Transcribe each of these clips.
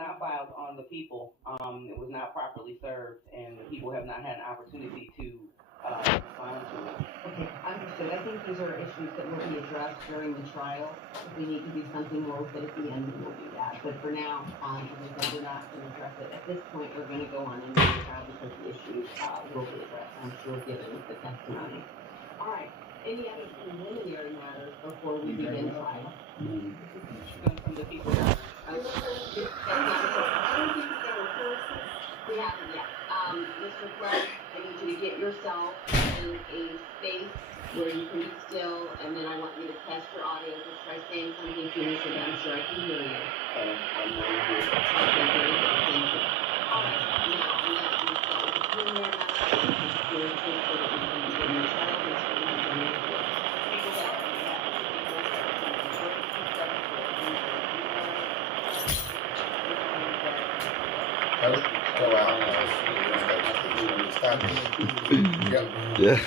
not filed on the people. It was not properly served, and the people have not had an opportunity to respond to it. Okay, understood. I think these are issues that will be addressed during the trial. If we need to do something more with it at the end, we will do that. But for now, as I said, we're not going to address it. At this point, we're going to go on and do the trial because the issues will be addressed, I'm sure, given the testimony. All right. Any other preliminary matters before we begin trial? From the people. I don't think that there were persons. We haven't yet. Mr. Fred, I need you to get yourself in a space where you can be still, and then I want you to test your audio. Just try saying something to me so that I'm sure I can hear you. Okay, very good. Thank you. All right, now I'm going to start with the preliminary matter. Very quick so that we can begin the trial. Go out. Yeah.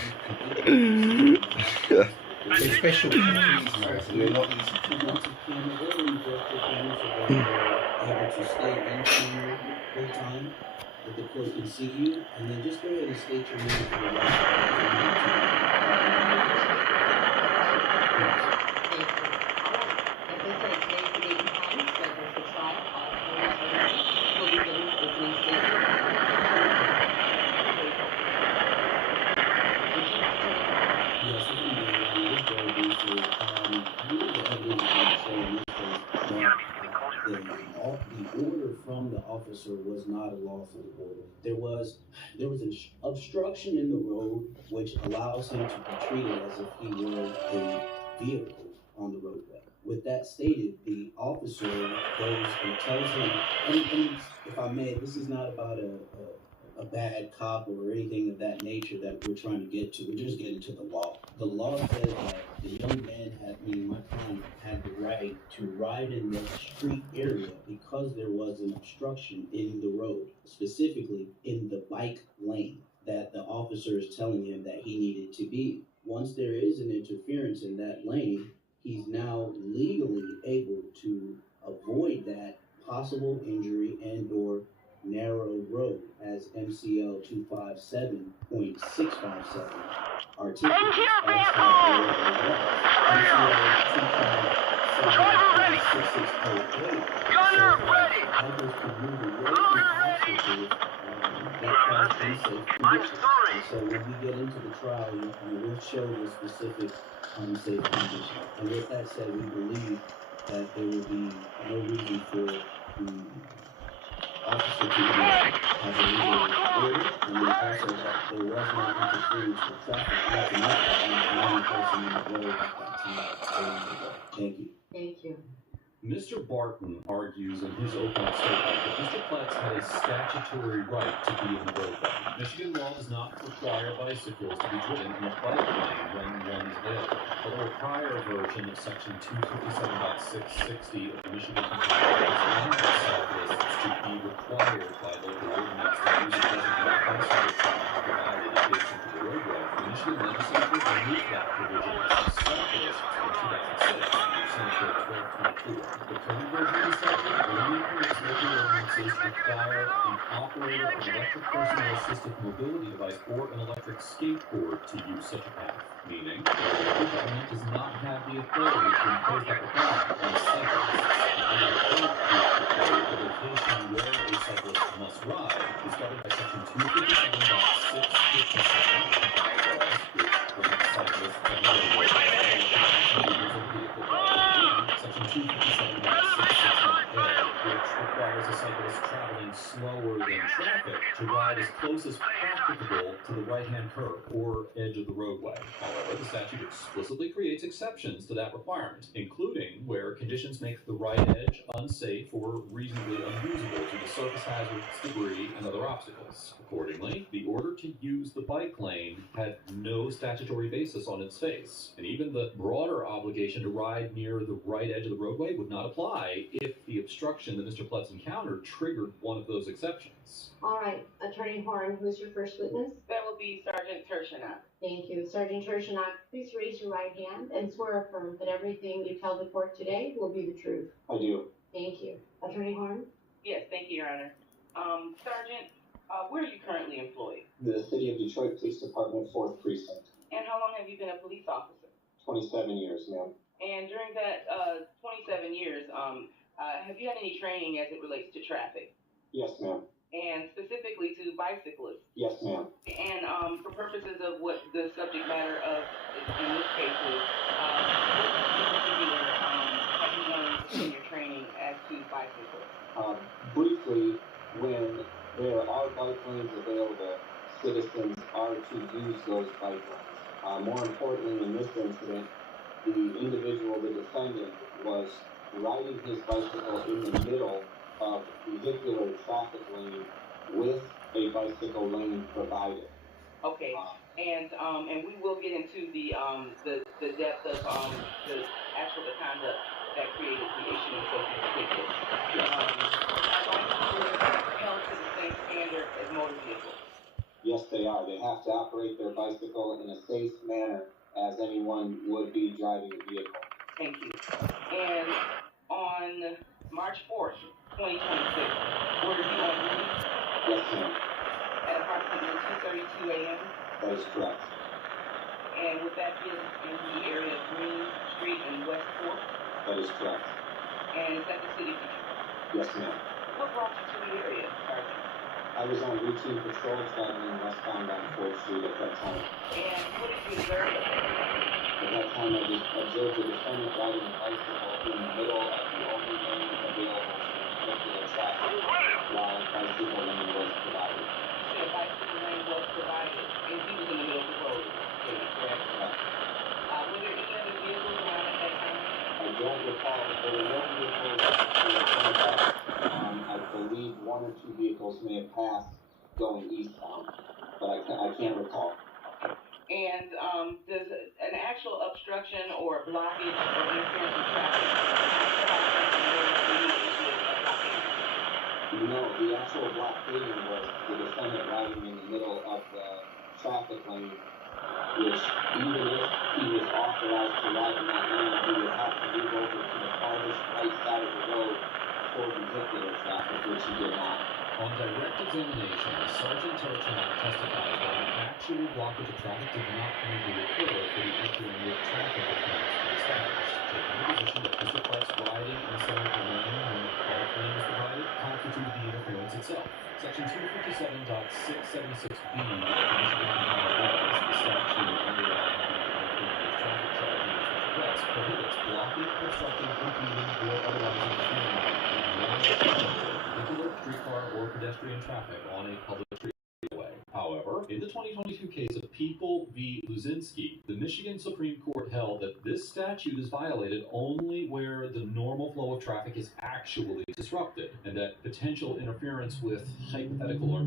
It's special countries, we're not able to stay in camera full time, that the court can see you, and then just go ahead and state your name for the record. The order from the officer was not a lawful order. There was an obstruction in the road which allows him to be treated as if he were a vehicle on the roadway. With that stated, the officer goes and tells him, and if I may, this is not about a bad cop or anything of that nature that we're trying to get to. We're just getting to the law. The law says that the young man my client had the right to ride in the street area because there was an obstruction in the road, specifically in the bike lane that the officer is telling him that he needed to be. Once there is an interference in that lane, he's now legally able to avoid that possible injury and or narrow road as MCL 257.657 articulates. Gunner ready! I'm sorry! So when we get into the trial, we'll show the specific unsafe condition. And with that said, we believe that there will be no reason for the officer to have a legal order, and then also that there was no interference with traffic. Thank you. Thank you. Mr. Barton argues in his opening statement that Mr. Pletz had a statutory right to be in the roadway. Michigan law does not require bicycles to be driven in a bike lane when one is available. Although a prior version of Section 257.660 of the Michigan Constitution allows cyclists to be required by local ordinance to use a designated bicycle path provided adjacent to the roadway. The Michigan legislature removed that provision as a cyclist in 2006. Senate Bill 1224. The current version of the statute only permits local ordinances to require an operator of an electric personal assistive mobility device or an electric skateboard to use such a path, meaning the local government does not have the authority to impose that requirement on cyclists. The location where a cyclist must ride is governed by Section 257.657 of the bylaws, which grants cyclists generally Section 257.661A, which requires a cyclist traveling slower than traffic to ride as close as practicable to the right-hand curb or edge of the roadway. However, the statute explicitly creates exceptions to that requirement, including where conditions make the right edge unsafe or reasonably unusable due to surface hazards, debris, and other obstacles. Accordingly, the order to use the bike lane had no statutory basis on its face, and even the broader obligation to ride near the right edge of the roadway would not apply if the obstruction that Mr. Pletz encountered triggered one of those exceptions. All right, Attorney Horn, who's your first witness? That will be Sergeant Tershinock. Thank you. Sergeant Tershinock, please raise your right hand and swear affirm that everything you tell the court today will be the truth. I do. Thank you. Attorney Horn? Yes, thank you, Your Honor. Sergeant, where are you currently employed? The City of Detroit Police Department, 4th Precinct. And how long have you been a police officer? 27 years, ma'am. And during that 27 years, have you had any training as it relates to traffic? Yes, ma'am. And specifically to bicyclists? Yes, ma'am. And for purposes of what the subject matter of in this case is, what in particular have you learned in your training as to bicyclists? Briefly, when there are bike lanes available, citizens are to use those bike lanes. More importantly, in this incident, the individual, the defendant, was riding his bicycle in the middle of vehicular traffic lane with a bicycle lane provided. Okay, and we will get into the depth of the conduct that created the issue in social particular. Are bicycles held to the same standard as motor vehicles? Yes, they are. They have to operate their bicycle in a safe manner as anyone would be driving a vehicle. Thank you. And on March 4th, 2026, were you on duty? Yes, ma'am. At approximately 2:32 a.m.? That is correct. And would that be in the area of Green Street and West 4th? That is correct. And is that the city of Detroit? Yes, ma'am. What brought you to the area, Sergeant? I was on routine patrol traveling westbound on 4th Street at that time. And what did you observe? At that time, I just observed the defendant riding a bicycle in the middle of the only lane available for vehicular traffic while a bicycle lane was provided. You said a bicycle lane was provided, and he was in the middle of the road. Is that correct? Were there any other vehicles around at that time? I don't recall, but there were no vehicles that were coming back. I believe 1 or 2 vehicles may have passed going eastbound, but I can't recall. And does an actual obstruction or blockage or interference with traffic No, the actual blockading was the defendant riding in the middle of the traffic lane, which even if he was authorized to ride in that lane, he would have to move over to the farthest right side of the road for vehicular traffic, which he did not. On direct examination, Sergeant Turchak testified that an actual blockage of traffic did not need to occur for the entering of traffic accounts to be established, taking the position that Mr. Clark's riding in the center of the lane when the bike lane was provided constituted the interference itself. Section 257.676B of the Michigan Criminal Laws, the statute underlying the interference with traffic charge in Mr. Clark's, prohibits blocking, obstructing, impeding, or otherwise interfering with vehicular, streetcar, or pedestrian traffic on a public streetway. However, in the 2022 case of People v. Luzinski, the Michigan Supreme Court held that this statute is violated only where the normal flow of traffic is actually disrupted, and that potential interference with hypothetical or